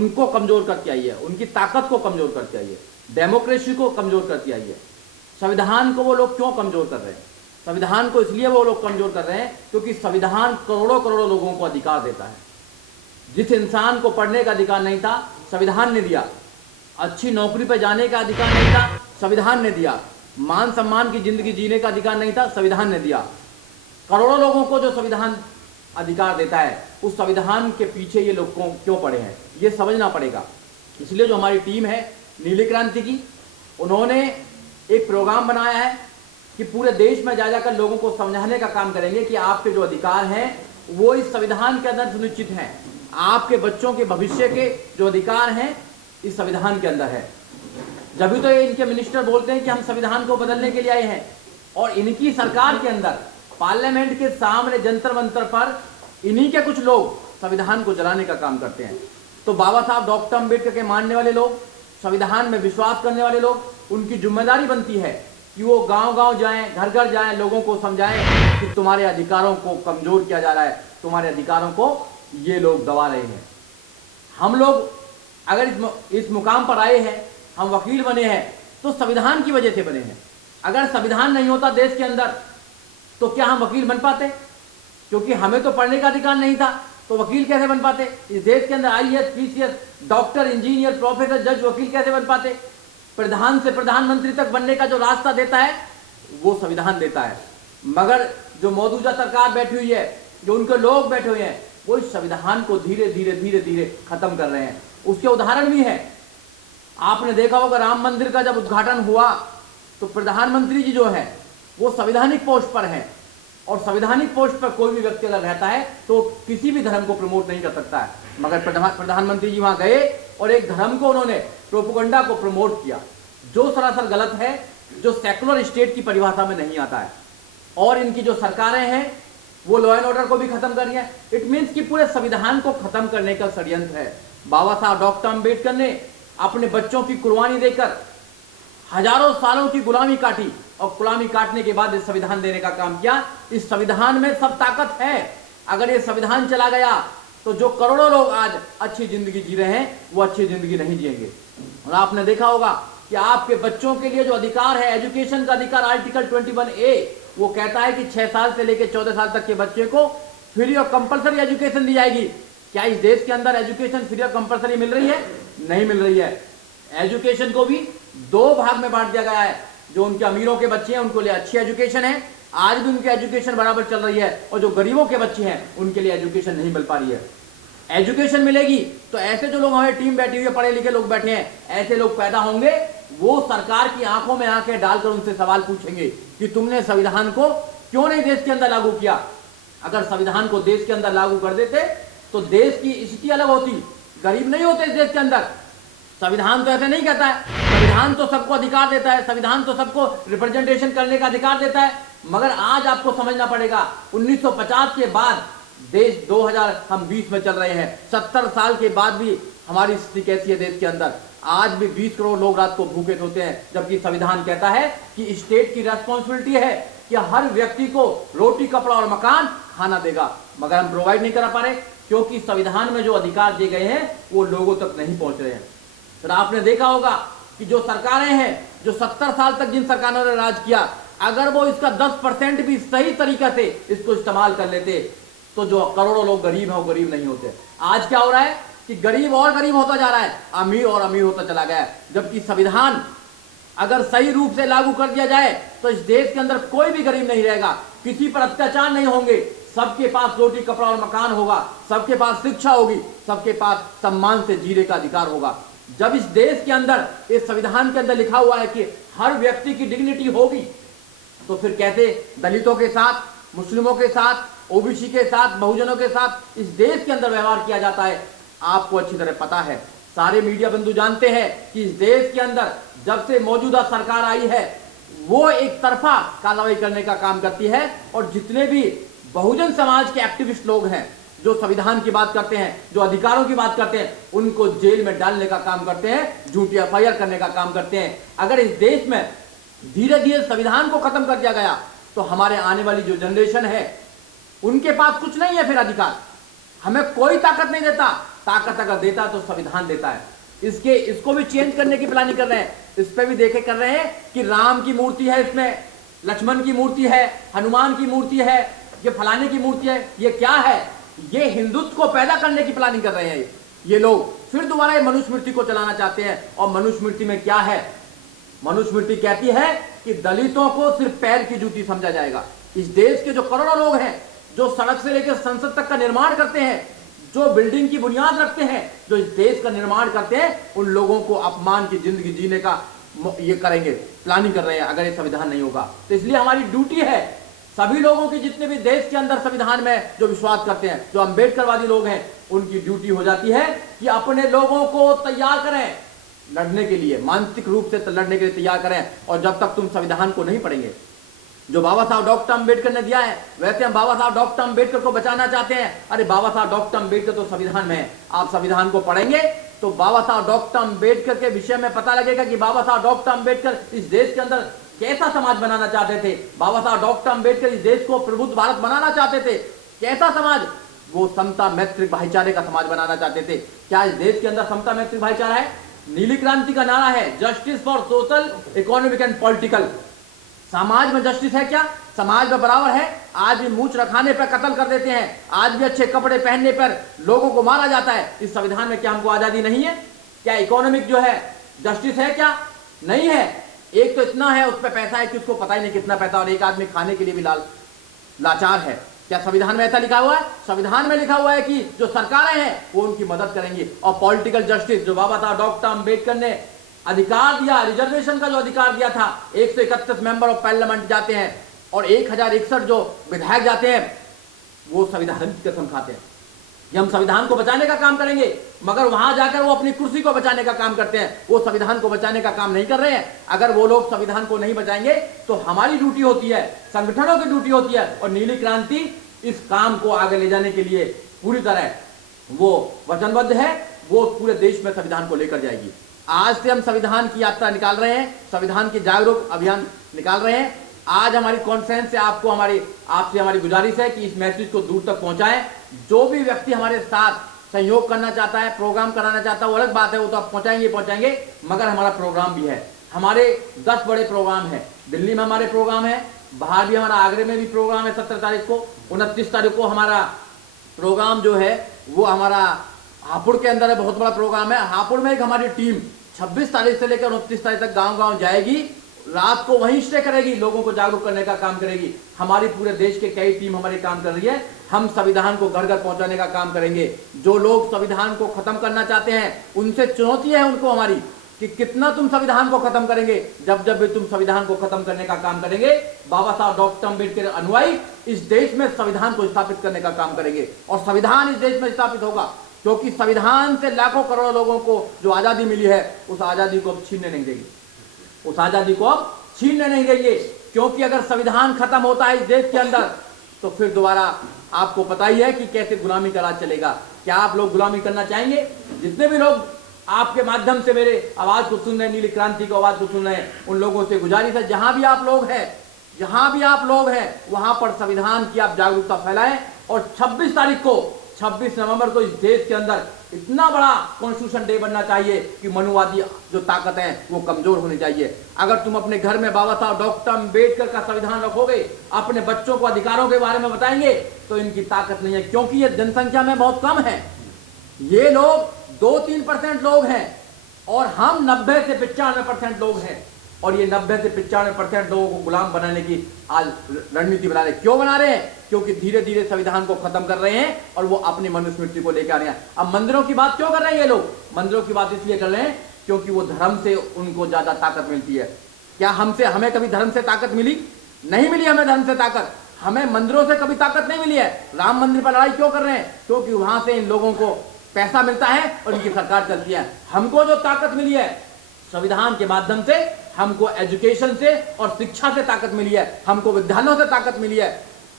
उनको कमजोर करके आई है, उनकी ताकत को कमजोर करके आई है, डेमोक्रेसी को कमजोर करके आई है। संविधान को वो लोग क्यों कमजोर कर रहे हैं? संविधान को इसलिए वो लोग कमजोर कर रहे हैं क्योंकि संविधान करोड़ों करोड़ों लोगों को अधिकार देता है। जिस इंसान को पढ़ने का अधिकार नहीं था, संविधान ने दिया। अच्छी नौकरी पर जाने का अधिकार नहीं था, संविधान ने दिया। मान सम्मान की जिंदगी जीने का अधिकार नहीं था, संविधान ने दिया। करोड़ों लोगों को जो संविधान अधिकार देता है, उस संविधान के पीछे ये लोग क्यों पड़े हैं, ये समझना पड़ेगा। इसलिए जो हमारी टीम है नीली क्रांति की, उन्होंने एक प्रोग्राम बनाया है कि पूरे देश में जा जाकर लोगों को समझाने का काम करेंगे कि आपके जो अधिकार हैं वो इस संविधान के अंदर सुनिश्चित हैं। आपके बच्चों के भविष्य के जो अधिकार हैं इस संविधान के अंदर है। जब तो इनके मिनिस्टर बोलते हैं कि हम संविधान को बदलने के लिए आए हैं, और इनकी सरकार के अंदर पार्लियामेंट के सामने जंतर मंतर पर इन्हीं के कुछ लोग संविधान को जलाने का काम करते हैं। तो बाबा साहब डॉक्टर अम्बेडकर के मानने वाले लोग, संविधान में विश्वास करने वाले लोग, उनकी जिम्मेदारी बनती है कि वो गांव-गांव जाएं, घर घर जाएं, लोगों को समझाएं कि तुम्हारे अधिकारों को कमजोर किया जा रहा है, तुम्हारे अधिकारों को ये लोग दबा रहे हैं। हम लोग अगर इस मुकाम पर आए हैं, हम वकील बने हैं, तो संविधान की वजह से बने हैं। अगर संविधान नहीं होता देश के अंदर तो क्या हम वकील बन पाते? क्योंकि हमें तो पढ़ने का अधिकार नहीं था, तो वकील कैसे बन पाते? इस देश के अंदर IAS, PCS, doctor, engineer, professor, जज, वकील कैसे बन पाते? प्रधान से प्रधानमंत्री तक बनने का जो रास्ता देता है वो संविधान देता है। मगर जो मौजूदा सरकार बैठी हुई है, जो उनके लोग बैठे हुए हैं, वो इस संविधान को धीरे धीरे धीरे धीरे खत्म कर रहे हैं। उसके उदाहरण भी है। आपने देखा होगा राम मंदिर का जब उद्घाटन हुआ तो प्रधानमंत्री जी जो है वो संवैधानिक पोस्ट पर हैं, और संवैधानिक पोस्ट पर कोई भी व्यक्ति अगर रहता है तो किसी भी धर्म को प्रमोट नहीं कर सकता है। मगर प्रधानमंत्री जी वहां गए और एक धर्म को उन्होंने, प्रोपेगेंडा को प्रमोट किया, जो सरासर गलत है, जो सेकुलर स्टेट की परिभाषा में नहीं आता है। और इनकी जो सरकारें हैं वो लॉ एंड ऑर्डर को भी खत्म कर रही है। इट मीन्स कि पूरे संविधान को खत्म करने का षड्यंत्र है। बाबा साहब डॉक्टर अम्बेडकर ने अपने बच्चों की कुर्बानी देकर हजारों सालों की गुलामी काटी, और गुलामी काटने के बाद इस संविधान देने का काम किया। इस संविधान में सब ताकत है। अगर ये संविधान चला गया तो जो करोड़ों लोग आज अच्छी जिंदगी जी रहे हैं वो अच्छी जिंदगी नहीं जिएंगे। और आपने देखा होगा कि आपके बच्चों के लिए जो अधिकार है, एजुकेशन का अधिकार, आर्टिकल 21A, वो कहता है कि 6 साल से लेकर 14 साल तक के बच्चे को फ्री और कंपलसरी एजुकेशन दी जाएगी। क्या इस देश के अंदर एजुकेशन फ्री और कंपलसरी मिल रही है? नहीं मिल रही है। एजुकेशन को भी 2 भाग में बांट दिया गया है। जो उनके अमीरों के बच्चे हैं उनको लिए अच्छी एजुकेशन है, आज भी उनकी एजुकेशन बराबर चल रही है, और जो गरीबों के बच्चे हैं उनके लिए एजुकेशन नहीं मिल पा रही है। एजुकेशन मिलेगी तो ऐसे जो लोग हमारी टीम बैठी हुई है, पढ़े लिखे लोग बैठे हैं, ऐसे लोग पैदा होंगे, वो सरकार की आंखों में आंखें डालकर उनसे सवाल पूछेंगे कि तुमने संविधान को क्यों नहीं देश के अंदर लागू किया। अगर संविधान को देश के अंदर लागू कर देते तो देश की स्थिति अलग होती, गरीब नहीं होते इस देश के अंदर। संविधान तो ऐसे नहीं कहता है। संविधान तो सबको अधिकार देता है, संविधान तो सबको रिप्रेजेंटेशन करने का अधिकार देता है। मगर आज आपको समझना पड़ेगा, 1950 के बाद देश 2020 में चल रहे हैं, 70 साल के बाद भी हमारी स्थिति कैसी है देश के अंदर? आज भी 20 करोड़ लोग रात को भूखे सोते हैं, जबकि संविधान कहता है कि स्टेट की रेस्पॉन्सिबिलिटी है कि हर व्यक्ति को रोटी, कपड़ा और मकान, खाना देगा। मगर हम प्रोवाइड नहीं करा पा रहे क्योंकि संविधान में जो अधिकार दिए गए हैं वो लोगों तक नहीं पहुंच रहे हैं। फिर आपने देखा होगा कि जो सरकारें हैं, जो 70 साल तक जिन सरकारों ने राज किया, अगर वो इसका 10% भी सही तरीके से इसको इस्तेमाल कर लेते तो जो करोड़ों लोग गरीब हैं वो गरीब नहीं होते। आज क्या हो रहा है कि गरीब और गरीब होता जा रहा है, अमीर और अमीर होता चला गया है। जबकि संविधान अगर सही रूप से लागू कर दिया जाए तो इस देश के अंदर कोई भी गरीब नहीं रहेगा, किसी पर अत्याचार नहीं होंगे, सबके पास रोटी, कपड़ा और मकान होगा, सबके पास शिक्षा होगी, सबके पास सम्मान से जीने का अधिकार होगा। जब इस देश के अंदर, इस संविधान के अंदर लिखा हुआ है कि हर व्यक्ति की डिग्निटी होगी, तो फिर कैसे दलितों के साथ, मुस्लिमों के साथ, ओबीसी के साथ, बहुजनों के साथ इस देश के अंदर व्यवहार किया जाता है? आपको अच्छी तरह पता है। सारे मीडिया बंधु जानते हैं कि इस देश के अंदर जब से मौजूदा सरकार आई है वो एक तरफा कार्रवाई करने का काम करती है, और जितने भी बहुजन समाज के एक्टिविस्ट लोग हैं जो संविधान की बात करते हैं, जो अधिकारों की बात करते हैं, उनको जेल में डालने का काम करते हैं, झूठी एफआईआर करने का काम करते हैं। अगर इस देश में धीरे धीरे संविधान को खत्म कर दिया गया तो हमारे आने वाली जो जनरेशन है उनके पास कुछ नहीं है फिर अधिकार। हमें कोई ताकत नहीं देता ताकत अगर देता है तो संविधान देता है। इसको भी चेंज करने की प्लानिंग कर रहे हैं। इस पे भी कर रहे हैं कि राम की मूर्ति है, इसमें लक्ष्मण की मूर्ति है, हनुमान की मूर्ति है, ये फलाने की मूर्ति है। ये क्या है? ये हिंदुत्व को पैदा करने की प्लानिंग कर रहे हैं ये लोग। फिर दोबारा ये मनुस्मृति को चलाना चाहते हैं। और मनुस्मृति में क्या है? मनुस्मृति कहती है कि दलितों को सिर्फ पैर की जूती समझा जाएगा। इस देश के जो करोड़ों लोग हैं, जो सड़क से लेकर संसद तक का निर्माण करते हैं, जो बिल्डिंग की बुनियाद रखते हैं, जो इस देश का निर्माण करते हैं, उन लोगों को अपमान की जिंदगी जीने का ये करेंगे, प्लानिंग कर रहे हैं अगर ये संविधान नहीं होगा। तो इसलिए हमारी ड्यूटी है, सभी लोगों की, जितने भी देश के अंदर संविधान में जो विश्वास करते हैं, जो अम्बेडकरवादी लोग हैं, उनकी ड्यूटी हो जाती है कि अपने लोगों को तैयार करें लड़ने के लिए, मानसिक रूप से लड़ने के लिए तैयार करें। और जब तक तुम संविधान को नहीं पढ़ेंगे जो बाबा साहब डॉक्टर अम्बेडकर ने दिया है, वैसे हम बाबा साहब डॉक्टर अम्बेडकर को बचाना चाहते हैं। अरे बाबा साहब डॉक्टर अम्बेडकर तो संविधान में है। आप संविधान को पढ़ेंगे तो बाबा साहब डॉक्टर अम्बेडकर के विषय में पता लगेगा कि बाबा साहब डॉक्टर अम्बेडकर इस देश के अंदर कैसा समाज बनाना चाहते थे। बाबा साहब डॉक्टर अम्बेडकर इस देश को प्रबुद्ध भारत बनाना चाहते थे। कैसा समाज? वो समता मैत्री भाईचारे का समाज बनाना चाहते थे। क्या इस देश के अंदर समता मैत्री भाईचारा है? नीली क्रांति का नारा है justice for social, economic and political. समाज में जस्टिस है क्या? समाज में बराबर है? आज भी मूंछ रखाने पर कत्ल कर देते हैं, आज भी अच्छे कपड़े पहनने पर लोगों को मारा जाता है। इस संविधान में क्या हमको आजादी नहीं है? क्या इकोनॉमिक जो है जस्टिस है क्या? नहीं है। एक तो इतना है, उस पर पैसा है कि उसको पता ही नहीं कितना पैसा, और एक आदमी खाने के लिए भी लाचार है। क्या संविधान में ऐसा लिखा हुआ है? संविधान में लिखा हुआ है कि जो सरकारें हैं वो उनकी मदद करेंगी। और पॉलिटिकल जस्टिस जो बाबा साहब डॉक्टर अम्बेडकर ने अधिकार दिया, रिजर्वेशन का जो अधिकार दिया था, 131 मेंबर ऑफ पार्लियामेंट जाते हैं और 1061 जो विधायक जाते हैं, वो संविधान की कसम खाते हैं कि हम संविधान को बचाने का काम करेंगे, मगर वहां जाकर वो अपनी कुर्सी को बचाने का काम करते हैं। वो संविधान को बचाने का काम नहीं कर रहे हैं। अगर वो लोग संविधान को नहीं बचाएंगे तो हमारी ड्यूटी होती है, संगठनों की ड्यूटी होती है। और नीली क्रांति इस काम को आगे ले जाने के लिए पूरी तरह वो वचनबद्ध है। वो पूरे देश में संविधान को लेकर जाएगी। आज से हम संविधान की यात्रा निकाल रहे हैं, संविधान की जागरूक अभियान निकाल रहे हैं। आज हमारी कॉन्फ्रेंस से आपसे हमारी गुजारिश है कि इस मैसेज को दूर तक पहुंचाएं। जो भी व्यक्ति हमारे साथ सहयोग करना चाहता है, प्रोग्राम कराना चाहता है, वो अलग बात है, वो तो आप पहुंचाएंगे, मगर हमारा प्रोग्राम भी है। हमारे 10 बड़े प्रोग्राम है। दिल्ली में हमारे प्रोग्राम है, बाहर भी हमारा, आगरे में भी प्रोग्राम है 17 तारीख को। 29 तारीख को हमारा प्रोग्राम जो है वो हमारा हापुड़ के अंदर है, बहुत बड़ा प्रोग्राम है। हापुड़ में एक हमारी टीम 26 तारीख से लेकर 29 तारीख तक गांव-गांव जाएगी, रात को वहीं स्टे करेगी, लोगों को जागरूक करने का काम करेगी। हमारी पूरे देश के कई टीम हमारी काम कर रही है। हम संविधान को घर घर पहुंचाने का काम करेंगे। जो लोग संविधान को खत्म करना चाहते हैं, उनसे चुनौती है उनको हमारी कि कितना तुम संविधान को खत्म करेंगे। जब भी तुम संविधान को खत्म करने का काम करेंगे, बाबा साहब डॉक्टर अम्बेडकर अनुयायी इस देश में संविधान को स्थापित करने का काम करेंगे। और संविधान इस देश में स्थापित होगा, क्योंकि संविधान से लाखों करोड़ों लोगों को जो आजादी मिली है, उस आजादी को अब छीनने नहीं देंगे, उस आजादी को अब छीनने नहीं देंगे। क्योंकि अगर संविधान खत्म होता है इस देश के अंदर, तो फिर दोबारा आपको पता ही है कि कैसे गुलामी का राज चलेगा। क्या आप लोग गुलामी करना चाहेंगे? जितने भी लोग आपके माध्यम से मेरे आवाज को सुन रहे हैं, नीली क्रांति की आवाज को सुन रहे हैं, उन लोगों से गुजारिश है, जहां भी आप लोग हैं, वहां पर संविधान की आप जागरूकता फैलाएं। और 26 नवंबर को इस देश के अंदर इतना बड़ा कॉन्स्टिट्यूशन डे बनना चाहिए कि मनुवादी जो ताकत है वो कमजोर होनी चाहिए। अगर तुम अपने घर में बाबा साहब डॉक्टर अम्बेडकर का संविधान रखोगे, अपने बच्चों को अधिकारों के बारे में बताएंगे, तो इनकी ताकत नहीं है। क्योंकि ये जनसंख्या में बहुत कम है, ये लोग 2-3% लोग हैं और हम 90 से 95% लोग हैं। और ये 90 से 95% लोगों को गुलाम बनाने की आज रणनीति बना रहे हैं। क्यों बना रहे हैं? क्योंकि धीरे धीरे संविधान को खत्म कर रहे हैं और वो अपनी मनुस्मृति को लेकर आ रहे हैं। अब मंदिरों की बात क्यों कर रहे हैं ये लोग? मंदिरों की बात इसलिए कर रहे हैं क्योंकि वो धर्म से उनको ज्यादा ताकत मिलती है। क्या हमें कभी धर्म से ताकत मिली? नहीं मिली हमें धर्म से ताकत। हमें मंदिरों से कभी ताकत नहीं मिली है। राम मंदिर पर लड़ाई क्यों कर रहे हैं? क्योंकि वहां से इन लोगों को पैसा मिलता है और इनकी सरकार चलती है। हमको जो ताकत मिली है संविधान के माध्यम से, हमको एजुकेशन से और शिक्षा से ताकत मिली है, हमको विद्यालयों से ताकत मिली है,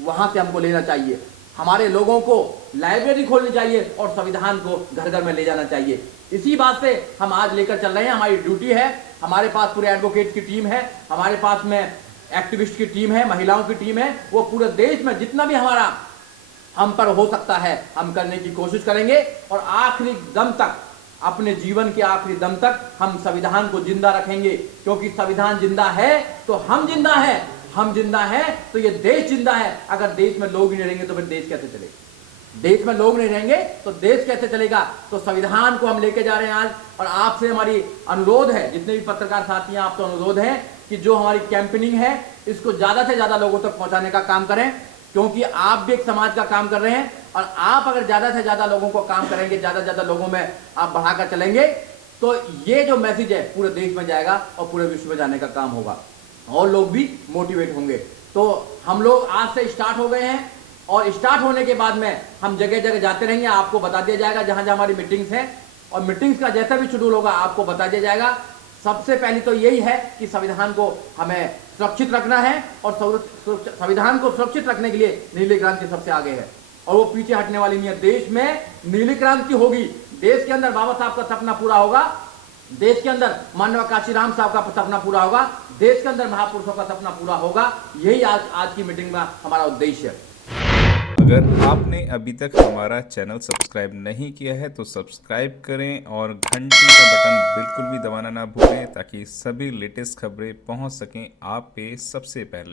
वहां से हमको लेना चाहिए। हमारे लोगों को लाइब्रेरी खोलनी चाहिए और संविधान को घर घर में ले जाना चाहिए। इसी बात से हम आज लेकर चल रहे हैं। हमारी ड्यूटी है। हमारे पास पूरे एडवोकेट की टीम है, हमारे पास में एक्टिविस्ट की टीम है, महिलाओं की टीम है। वो पूरे देश में जितना भी हमारा हम पर हो सकता है, हम करने की कोशिश करेंगे और आखिरी दम तक, अपने जीवन के आखिरी दम तक हम संविधान को जिंदा रखेंगे, क्योंकि संविधान जिंदा है तो हम जिंदा है, हम जिंदा है तो ये देश जिंदा है। अगर देश में लोग ही नहीं रहेंगे तो फिर देश कैसे चलेगा? देश में लोग नहीं रहेंगे तो देश कैसे चलेगा? तो संविधान को हम लेके जा रहे हैं आज, और आपसे हमारी अनुरोध है, जितने भी पत्रकार साथी हैं, आपसे अनुरोध है कि जो हमारी कैंपेनिंग है इसको ज्यादा से ज्यादा लोगों तक पहुंचाने का काम करें, क्योंकि आप भी एक समाज का काम कर रहे हैं, और आप अगर ज्यादा से ज्यादा लोगों को काम करेंगे, ज्यादा से ज्यादा लोगों में आप बढ़ाकर चलेंगे, तो ये जो मैसेज है पूरे देश में जाएगा और पूरे विश्व में जाने का काम होगा, और लोग भी मोटिवेट होंगे। तो हम लोग आज से स्टार्ट हो गए हैं, और स्टार्ट होने के बाद में हम जगह जगह जाते रहेंगे, आपको बता दिया जाएगा जहां जहां हमारी मीटिंग्स हैं, और मीटिंग्स का जैसा भी शेड्यूल होगा आपको बता दिया जाएगा। सबसे पहले तो यही है कि संविधान को हमें सुरक्षित रखना है, और संविधान को सुरक्षित रखने के लिए नीली क्रांति सबसे आगे है, और वो पीछे हटने वाली नहीं है। देश में नीली क्रांति होगी, देश के अंदर बाबा साहब का सपना पूरा होगा, देश के अंदर माननीय काशीराम साहब का सपना पूरा होगा, देश के अंदर महापुरुषों का सपना पूरा होगा। यही आज की मीटिंग में हमारा उद्देश्य है। अगर आपने अभी तक हमारा चैनल सब्सक्राइब नहीं किया है तो सब्सक्राइब करें और घंटी का बटन बिल्कुल भी दबाना ना भूलें, ताकि सभी लेटेस्ट खबरें पहुंच सकें आप पे सबसे पहले।